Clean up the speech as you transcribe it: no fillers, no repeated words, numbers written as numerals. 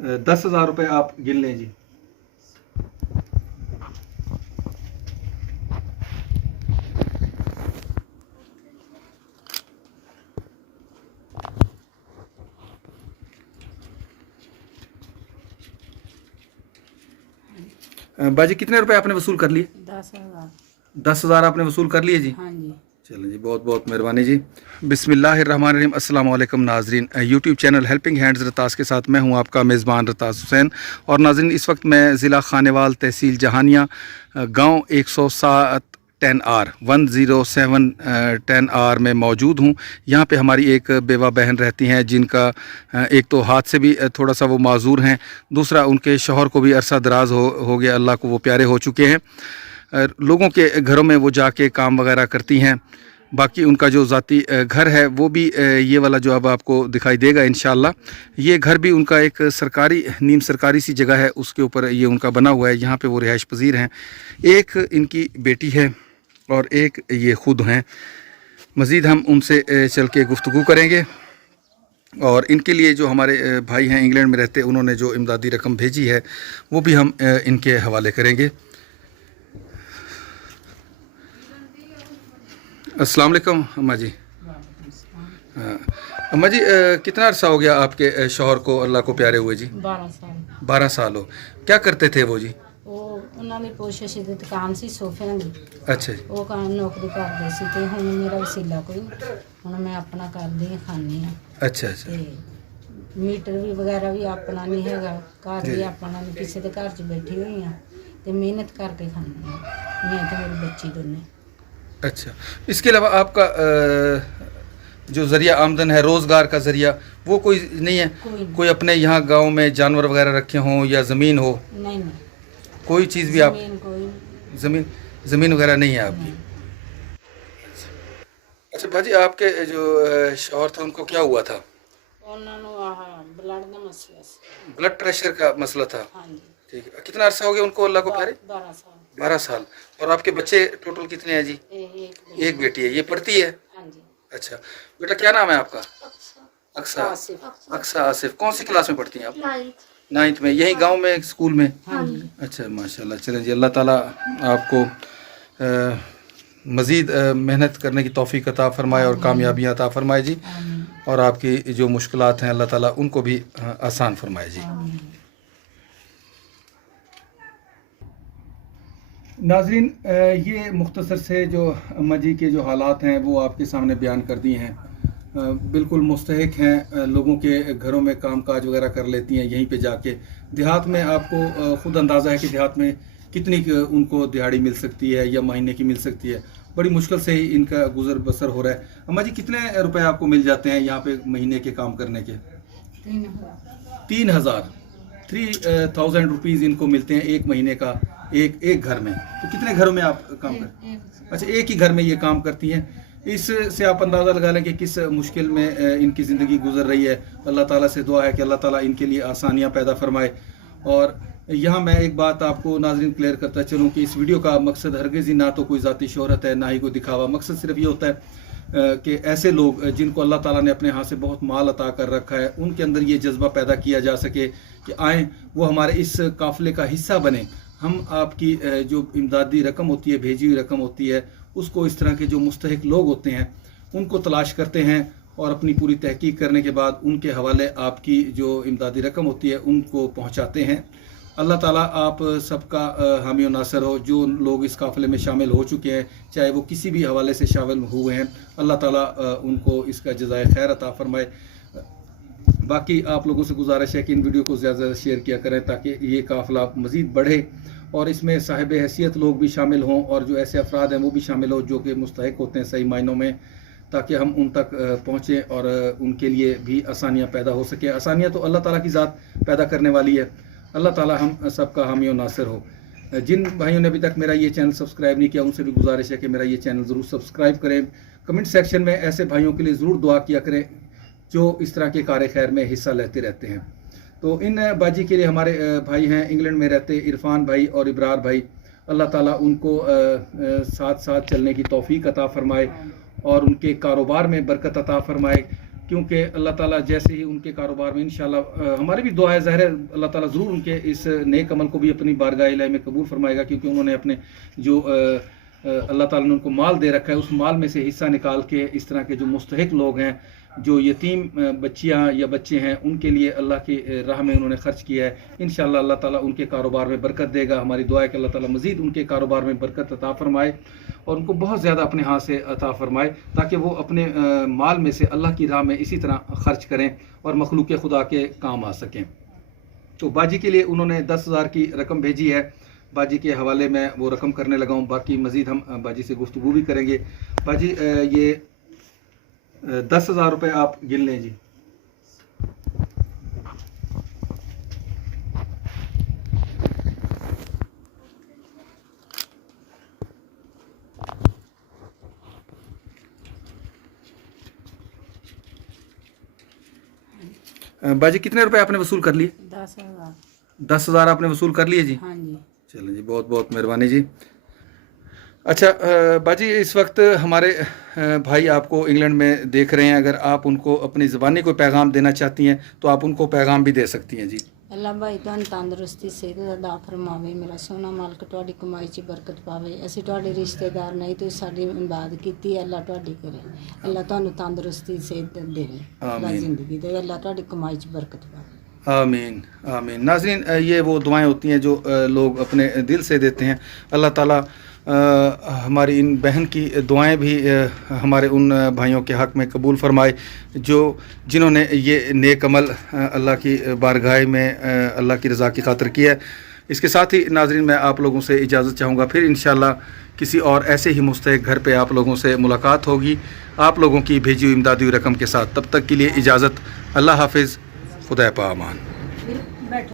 10,000 रुपये आप गिन लें जी। बाजी कितने रुपए आपने वसूल कर लिए? 10,000। 10,000 आपने वसूल कर लिए जी। हाँ जी। चलें जी, बहुत बहुत मेहरबानी जी। बिस्मिल्लाहिर्रहमानिर्रहीम। अस्सलाम वालेकुम नाजरीन, यूट्यूब चैनल हेल्पिंग हैंड्स रतास के साथ मैं हूं आपका मेज़बान रतास हुसैन। और नाजरीन, इस वक्त मैं ज़िला खानेवाल, तहसील जहानिया, गांव 107 10R 107 10R में मौजूद हूं। यहां पे हमारी एक बेवा बहन रहती हैं जिनका एक तो हाथ से भी थोड़ा सा वो माजूर हैं, दूसरा उनके शौहर को भी अरसा दराज हो गया, अल्लाह को वो प्यारे हो चुके हैं। लोगों के घरों में वो जाके काम वगैरह करती हैं। बाकी उनका जो ज़ाती घर है वो भी ये वाला जो अब आपको दिखाई देगा इंशाअल्लाह, ये घर भी उनका एक सरकारी नीम सरकारी सी जगह है, उसके ऊपर ये उनका बना हुआ है। यहाँ पे वो रिहाइश पजीर हैं। एक इनकी बेटी है और एक ये ख़ुद हैं। मज़ीद हम उनसे चल के गुफ्तगू करेंगे। और इनके लिए जो हमारे भाई हैं इंग्लैंड में रहते, उन्होंने जो इमदादी रकम भेजी है वो भी हम इनके हवाले करेंगे। अस्सलाम वालेकुम अम्मा जी। अम्मा जी, कितना अरसा हो गया आपके शौहर को अल्लाह को प्यारे हुए जी? 12 साल। 12 साल हो। क्या करते थे वो जी? ਉਹਨਾਂ ਦੀ ਕੋਸ਼ਿਸ਼ ਦੀ ਦੁਕਾਨ ਸੀ ਸੋਫਿਆਂ ਦੀ। अच्छा जी। ਉਹ ਕੰਮ ਨੌਕਰੀ ਕਰਦੇ ਸੀ ਤੇ ਹੁਣ ਮੇਰਾ ਵਸੀਲਾ ਕੋਈ, ਹੁਣ ਮੈਂ ਆਪਣਾ ਕਰਦੀ ਹਾਂ, ਖਾਂਦੀ ਹਾਂ। अच्छा अच्छा। ਤੇ ਮੀਟਰ ਵੀ ਵਗੈਰਾ ਵੀ ਆਪਣਾ ਨਹੀਂ ਹੈਗਾ, ਘਰ ਵੀ ਆਪਣਾ ਨਹੀਂ, ਕਿਸੇ ਦੇ ਘਰ 'ਚ ਬੈਠੀ ਹੋਈ ਹਾਂ ਤੇ ਮਿਹਨਤ ਕਰਕੇ ਖਾਂਦੀ ਹਾਂ ਮੈਂ ਤੇ ਮੇਰੀ ਬੱਚੀ ਦੋਨੇ। अच्छा, इसके अलावा आपका जो ज़रिया आमदन है, रोज़गार का ज़रिया, वो कोई नहीं है? कोई अपने यहाँ गांव में जानवर वगैरह रखे हों या ज़मीन हो? नहीं नहीं, कोई चीज़ भी आप ज़मीन कोई ज़मीन वगैरह नहीं है आपकी? अच्छा भाजी, आपके जो शौहर थे उनको क्या हुआ था? ਉਹਨਾਂ ਨੂੰ ਆਹ ਬਲੱਡ ਦਾ ਮਸਲਾ ਸੀ। ब्लड प्रेशर का मसला था। ਹਾਂਜੀ। ठीक है। कितना अरसा हो गया उनको अल्लाह को प्यारे? 12 साल। 12 साल। और आपके बच्चे टोटल कितने हैं जी? एक बेटी है। ये पढ़ती है? हाँ जी। अच्छा बेटा, क्या नाम है आपका? अक्सा। आसिफ। अक्सा आसिफ। कौन सी क्लास में पढ़ती हैं आप? 9th में। यही गांव में स्कूल में? हाँ जी। अच्छा माशाल्लाह। चलें जी, अल्लाह ताला आपको मज़ीद मेहनत करने की तौफीक अता फ़रमाए और कामयाबियाँ अता फ़रमाए जी। और आपकी जो मुश्किलात हैं अल्लाह ताला उनको भी आसान फ़रमाए जी। नाज़रीन, ये मुख्तसर से जो अम्मा जी के जो हालात हैं वो आपके सामने बयान कर दिए हैं। बिल्कुल मुस्तहिक हैं, लोगों के घरों में काम काज वगैरह कर लेती हैं यहीं पे जाके। देहात में आपको ख़ुद अंदाज़ा है कि देहात में कितनी उनको दिहाड़ी मिल सकती है या महीने की मिल सकती है। बड़ी मुश्किल से ही इनका गुजर बसर हो रहा है। अम्मा जी, कितने रुपए आपको मिल जाते हैं यहाँ पे महीने के काम करने के? 3,000 3,000 रुपीज़ इनको मिलते हैं एक महीने का, एक घर में। तो कितने घरों में आप काम करते हैं? अच्छा, एक ही घर में ये काम करती हैं। इससे आप अंदाज़ा लगा लें कि किस मुश्किल में इनकी ज़िंदगी गुजर रही है। अल्लाह ताला से दुआ है कि अल्लाह ताला इनके लिए आसानियाँ पैदा फरमाए। और यहाँ मैं एक बात आपको नाज़रीन क्लियर करता चलूँ कि इस वीडियो का मकसद हरगिज़ ही ना तो कोई ज़ाती शोहरत है, ना ही कोई दिखावा। मकसद सिर्फ ये होता है कि ऐसे लोग जिनको अल्लाह ताला ने अपने हाथ से बहुत माल अता कर रखा है, उनके अंदर ये जज्बा पैदा किया जा सके कि आएँ वो हमारे इस काफ़िले का हिस्सा बने। हम आपकी जो इमदादी रकम होती है, भेजी हुई रकम होती है, उसको इस तरह के जो मुस्तहिक लोग होते हैं उनको तलाश करते हैं और अपनी पूरी तहकीक करने के बाद उनके हवाले आपकी जो इमदादी रकम होती है उनको पहुंचाते हैं। अल्लाह ताला आप सबका हामी और नासर हो। जो लोग इस काफ़िले में शामिल हो चुके हैं, चाहे वो किसी भी हवाले से शामिल हुए हैं, अल्लाह ताला उनको इसका जज़ाए खैर अता फरमाए। बाकी आप लोगों से गुजारिश है कि इन वीडियो को ज़्यादा से ज़्यादा शेयर किया करें ताकि ये काफ़िला मज़ीद बढ़े और इसमें साहिब हैसियत लोग भी शामिल हों और जो ऐसे अफराद हैं वो भी शामिल हो जो कि मुस्तहिक होते हैं सही मायनों में, ताकि हम उन तक पहुँचें और उनके लिए भी आसानियाँ पैदा हो सके। आसानियाँ तो अल्लाह ताला की ज़ात पैदा करने वाली है। अल्लाह ताला हम सबका हामी और नासिर हो। जिन भाइयों ने अभी तक मेरा ये चैनल सब्सक्राइब नहीं किया उनसे भी गुजारिश है कि मेरा ये चैनल ज़रूर सब्सक्राइब करें। कमेंट सेक्शन में ऐसे भाइयों के लिए ज़रूर दुआ किया करें जो इस तरह के कार्य खैर में हिस्सा लेते रहते हैं। तो इन बाजी के लिए हमारे भाई हैं इंग्लैंड में रहते इरफान भाई और इब्रार भाई, अल्लाह ताला उनको साथ साथ चलने की तौफीक अता फ़रमाए और उनके कारोबार में बरकत अता फ़रमाए क्योंकि अल्लाह ताला जैसे ही उनके कारोबार में इंशाल्लाह हमारी भी दुआ है, ज़ाहिर है अल्लाह ताला ज़रूर उनके इस नेक अमल को भी अपनी बारगाह इलाही में कबूल फरमाएगा, क्योंकि उन्होंने अपने जो अल्लाह ताला ने उनको माल दे रखा है उस माल में से हिस्सा निकाल के इस तरह के जो मुस्तहिक लोग हैं, जो यतीम बच्चियाँ या बच्चे हैं, उनके लिए अल्लाह की राह में उन्होंने खर्च किया है। इंशाअल्लाह अल्लाह ताला उनके कारोबार में बरकत देगा। हमारी दुआ है कि अल्लाह ताला मज़ीद उनके कारोबार में बरकत अता फरमाए और उनको बहुत ज़्यादा अपने हाथ से अता फरमाए, ताकि वो अपने माल में से अल्लाह की राह में इसी तरह खर्च करें और मखलूक खुदा के काम आ सकें। तो बाजी के लिए उन्होंने 10,000 की रकम भेजी है। बाजी के हवाले में वो रकम करने लगा हूँ, बाकी मज़ीद हम बाजी से गुफ्तगू भी करेंगे। बाजी ये 10,000 रुपये आप गिन लें जी। बाजी कितने रुपए आपने वसूल कर लिए? 10,000। 10,000 आपने वसूल कर लिए जी। हाँ जी। चलें जी, बहुत बहुत मेहरबानी जी। अच्छा बाजी, इस वक्त हमारे भाई आपको इंग्लैंड में देख रहे हैं, अगर आप उनको अपनी ज़बानी कोई पैगाम देना चाहती हैं तो आप उनको पैगाम भी दे सकती हैं जी। ਅੱਲਾ ਭਾਈ ਤੁਹਾਨੂੰ ਤੰਦਰੁਸਤੀ ਸਿਹਤ ਦਾ ਦਾਤਾ ਫਰਮਾਵੇ, ਮੇਰਾ ਸੋਹਣਾ ਮਾਲਕ ਤੁਹਾਡੀ ਕਮਾਈ 'ਚ ਬਰਕਤ ਪਾਵੇ। ਅਸੀਂ ਤੁਹਾਡੇ ਰਿਸ਼ਤੇਦਾਰ ਨਹੀਂ, ਤੁਸੀਂ ਸਾਡੀ ਇਬਾਦਤ ਕੀਤੀ, ਅੱਲਾ ਤੁਹਾਡੀ ਕਰੇ, ਅੱਲਾ ਤੁਹਾਨੂੰ ਤੰਦਰੁਸਤੀ ਸਿਹਤ ਦੇਵੇ, ਅੱਲਾ ਜ਼ਿੰਦਗੀ ਦੇ, ਅੱਲਾ ਤੁਹਾਡੀ ਕਮਾਈ 'ਚ ਬਰਕਤ ਪਾਵੇ। आमीन आमीन। नाज़रीन, ये वो दुआएं होती हैं जो लोग अपने दिल से देते हैं। अल्लाह ताला हमारी इन बहन की दुआएं भी हमारे उन भाइयों के हक़ में कबूल फरमाए जो जिन्होंने ये नेक अमल अल्लाह की बारगाह में अल्लाह की रज़ा की खातिर किया है। इसके साथ ही नाज़रीन, मैं आप लोगों से इजाज़त चाहूँगा, फिर इंशाअल्लाह किसी और ऐसे ही मुस्तहिक घर पे आप लोगों से मुलाकात होगी आप लोगों की भेजी हुई इमदादी रकम के साथ। तब तक के लिए इजाज़त। अल्लाह हाफिज़, खुदा पामान।